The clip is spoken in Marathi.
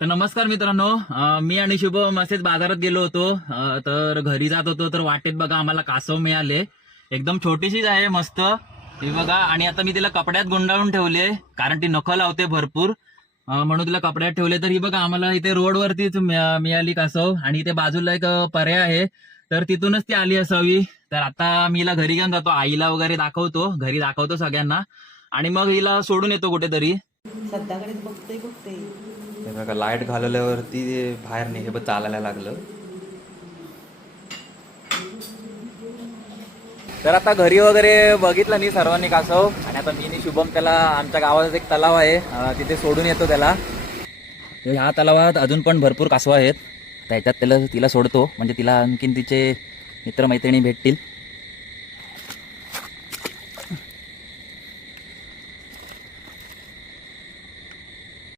तर नमस्कार मित्रांनो, मी आणि शुभम असेच बाजारात गेलो होतो. तर घरी जात होतो तर वाटेत बघा आम्हाला कासव मिळाले. एकदम छोटीशीच आहे, मस्त ही बघा. आणि आता मी तिला कपड्यात गुंडाळून ठेवले कारण ती नखं लावते भरपूर, म्हणून तिला कपड्यात ठेवले. तर ही बघा आम्हाला इथे रोडवरतीच मिळाली कासव. आणि इथे बाजूला एक पर्याय आहे, तर तिथूनच ती आली असावी. तर आता मी हिला घरी घेऊन जातो, आईला वगैरे दाखवतो, घरी दाखवतो सगळ्यांना, आणि मग हिला सोडून येतो कुठेतरी. सध्याकडेच बघतोय बघतोय. हे बघा लाईट घालवल्यावरती ते बाहेर नाही, हे बघ चालायला लागलं. तर आता घरी वगैरे बघितलं नाही सर्वांनी कासव, आणि आता मी आणि शुभम त्याला आमच्या गावात एक तलाव आहे, तिथे सोडून येतो त्याला. ह्या तलावात अजून पण भरपूर कासव आहेत, त्याच्यात तिला सोडतो, म्हणजे तिला आणखीन तिचे मित्रमैत्रिणी भेटतील.